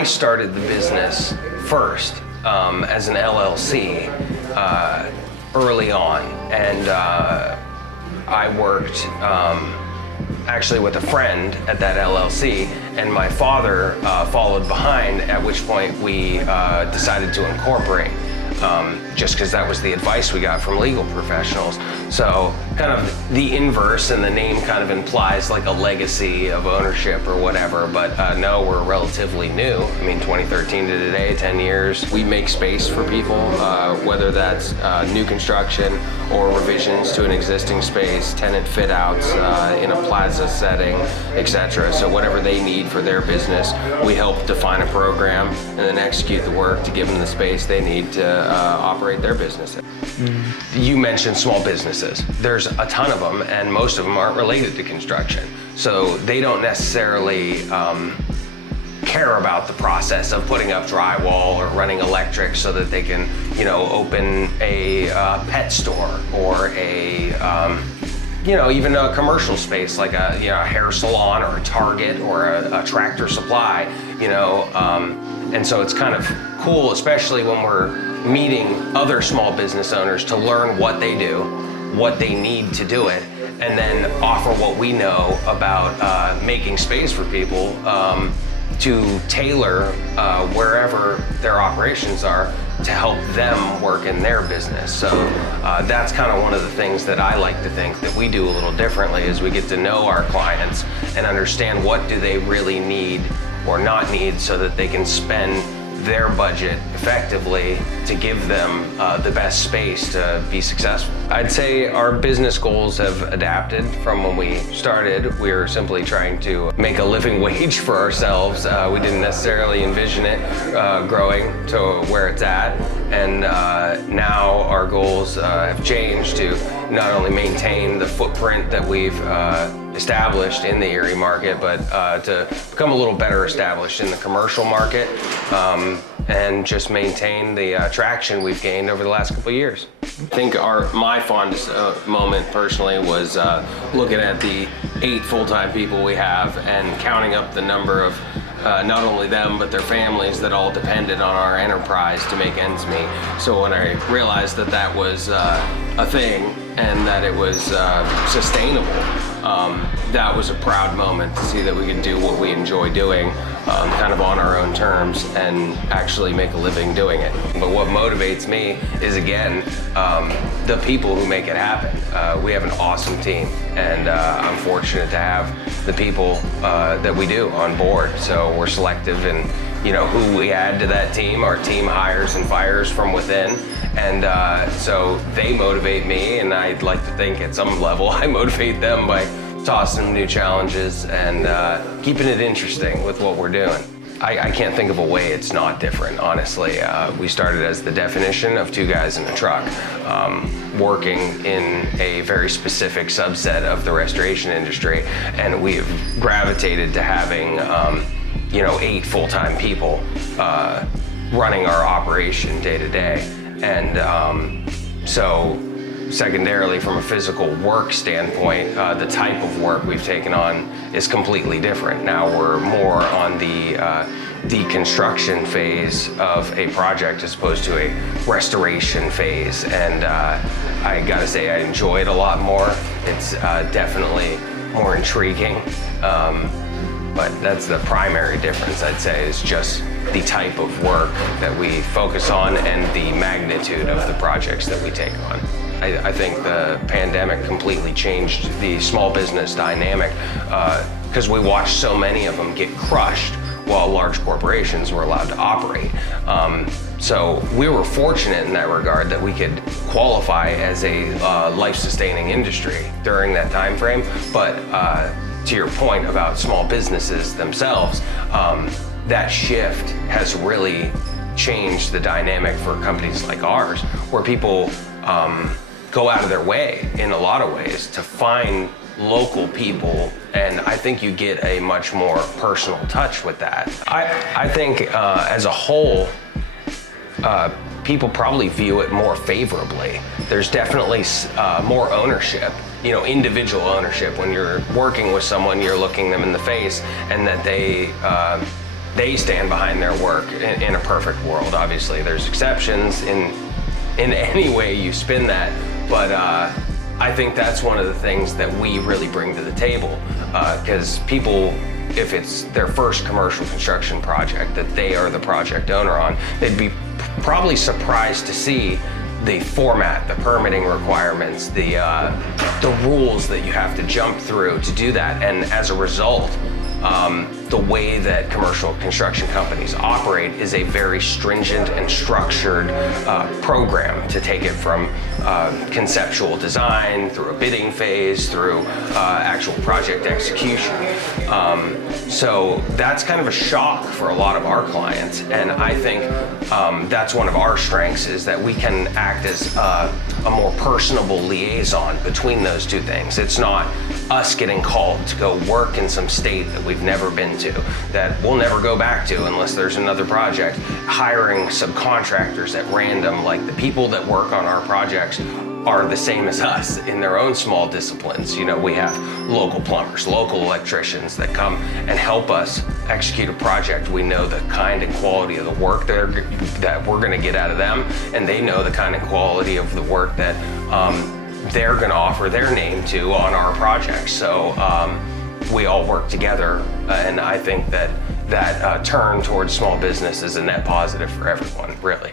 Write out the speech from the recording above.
I started the business first as an LLC early on, and I worked actually with a friend at that LLC, and my father followed behind, at which point we decided to incorporate, just because that was the advice we got from legal professionals. So kind of the inverse, and the name kind of implies like a legacy of ownership or whatever, but no, we're relatively new. I mean, 2013 to today, 10 years. We make space for people, whether that's new construction or revisions to an existing space, tenant fit outs in a plaza setting, etc. So whatever they need for their business, we help define a program and then execute the work to give them the space they need to operate their business. You mentioned small businesses. There's a ton of them, and most of them aren't related to construction. So they don't necessarily care about the process of putting up drywall or running electric so that they can, open a pet store or a, even a commercial space like a hair salon or a Target or a Tractor Supply, and so it's kind of cool, especially when we're meeting other small business owners, to learn what they do, what they need to do it, and then offer what we know about making space for people to tailor wherever their operations are to help them work in their business. So that's kind of one of the things that I like to think that we do a little differently, is we get to know our clients and understand what do they really need or not need, so that they can spend their budget effectively to give them the best space to be successful. I'd say our business goals have adapted from when we started. We were simply trying to make a living wage for ourselves. We didn't necessarily envision it growing to where it's at. And now our goals have changed to not only maintain the footprint that we've established in the Erie market, but to become a little better established in the commercial market, and just maintain the traction we've gained over the last couple of years. I think my fondest moment personally was looking at the 8 full-time people we have and counting up the number of not only them, but their families that all depended on our enterprise to make ends meet. So when I realized that that was a thing and that it was sustainable, that was a proud moment to see that we could do what we enjoy doing, kind of on our own terms, and actually make a living doing it. But what motivates me is, again, the people who make it happen. We have an awesome team, and I'm fortunate to have the people that we do on board. So we're selective in who we add to that team. Our team hires and fires from within, and so they motivate me, and I'd like to think at some level I motivate them by tossing them new challenges and keeping it interesting with what we're doing. I can't think of a way it's not different, honestly. We started as the definition of 2 guys in a truck, working in a very specific subset of the restoration industry, and we've gravitated to having 8 full-time people running our operation day to day. And so secondarily, from a physical work standpoint, the type of work we've taken on is completely different. Now we're more on the construction phase of a project as opposed to a restoration phase. And I gotta say, I enjoy it a lot more. It's definitely more intriguing. But that's the primary difference, I'd say, is just the type of work that we focus on and the magnitude of the projects that we take on. I think the pandemic completely changed the small business dynamic because we watched so many of them get crushed while large corporations were allowed to operate. So we were fortunate in that regard that we could qualify as a life-sustaining industry during that time frame. But to your point about small businesses themselves, that shift has really changed the dynamic for companies like ours, where people go out of their way in a lot of ways to find local people, and I think you get a much more personal touch with that. I think as a whole, people probably view it more favorably. There's definitely more ownership, individual ownership. When you're working with someone, you're looking them in the face, and that they they stand behind their work in a perfect world. Obviously, there's exceptions in any way you spin that, but I think that's one of the things that we really bring to the table, because people, if it's their first commercial construction project that they are the project owner on, they'd be probably surprised to see the format, the permitting requirements, the rules that you have to jump through to do that. And as a result, the way that commercial construction companies operate is a very stringent and structured program to take it from conceptual design through a bidding phase through actual project execution. So that's kind of a shock for a lot of our clients, and I think that's one of our strengths, is that we can act as a more personable liaison between those two things. It's not us getting called to go work in some state that we've never been to, that we'll never go back to unless there's another project. Hiring subcontractors at random, like the people that work on our projects are the same as us in their own small disciplines. You know, we have local plumbers, local electricians that come and help us execute a project. We know the kind and quality of the work that we're gonna get out of them, and they know the kind and quality of the work that they're gonna offer their name to on our projects. So we all work together, and I think that turn towards small business is a net positive for everyone, really.